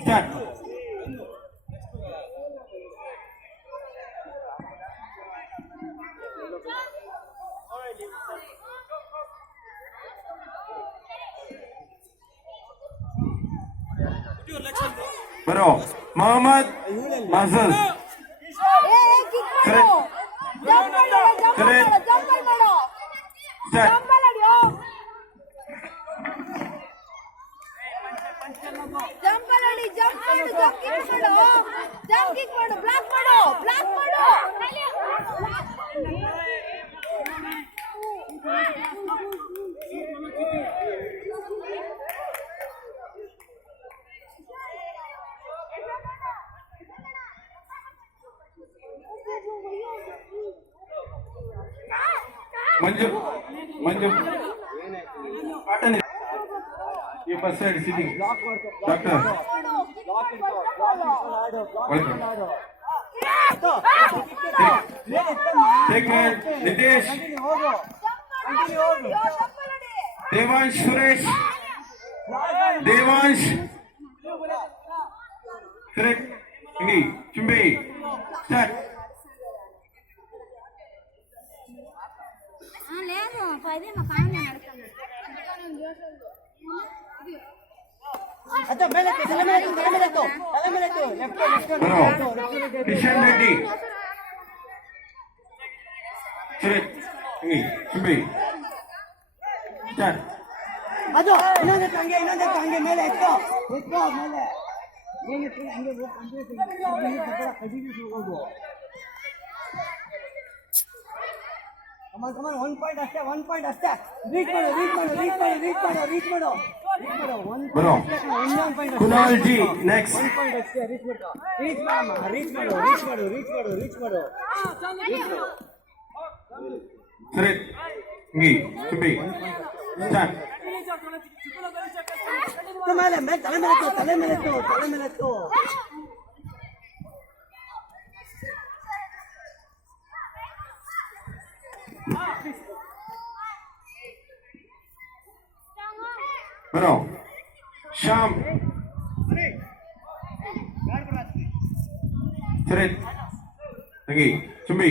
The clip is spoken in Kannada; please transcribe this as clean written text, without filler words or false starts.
ಸ್ಟಾರ್ಟ್. ಬರೋ ಮೊಹಮ್ಮದ್ ಮಾಸಲ್ correct correct start. Manju Manju ಪಾಟನೆ ಈ first side sitting doctor Nitesh Devansh Suresh Devansh correct ಹಿಂಗಿ ಚುಂಬಿ ಸ್ಟಾರ್ಟ್. లేదు పైదే మా కాయన నడుస్తాను अच्छा मेले तले मेले तो लेफ्ट ಕಿಶನ್ ರೆಡ್ಡಿ ಕರೆಕ್ಟ್ ಹಿಂಗಿ ಚುಂಬಿ ಸ್ಟಾರ್ಟ್. ಅದು ಇನ್ನೊಂದು ಹಂಗೆ ಮೇಲೆ ಎತ್ತೋ ಮೇಲೆ ಏನಕ್ಕೆ ಹಂಗೆ ಕಂಟಿನ್ಯೂಸ್ ಹೋಗೋದು. ಕಮಾನ್ 1 ಪಾಯಿಂಟ್ ಅಷ್ಟೇ ರೀಚ್ ಮಾಡು 1 point Kunal G next 1 point ಅಷ್ಟೇ ರೀಚ್ ಮಾಡು ಕರೆಕ್ಟ್ ಹಿಂಗಿ ಚುಂಬಿ ಸ್ಟಾರ್ಟ್. ತಲೆ ಮೇಲೆ ಎತ್ತು ಬರೋ ಶ್ಯಾಮ್ ಕರೆಕ್ಟ್ ಹಿಂಗಿ ಚುಂಬಿ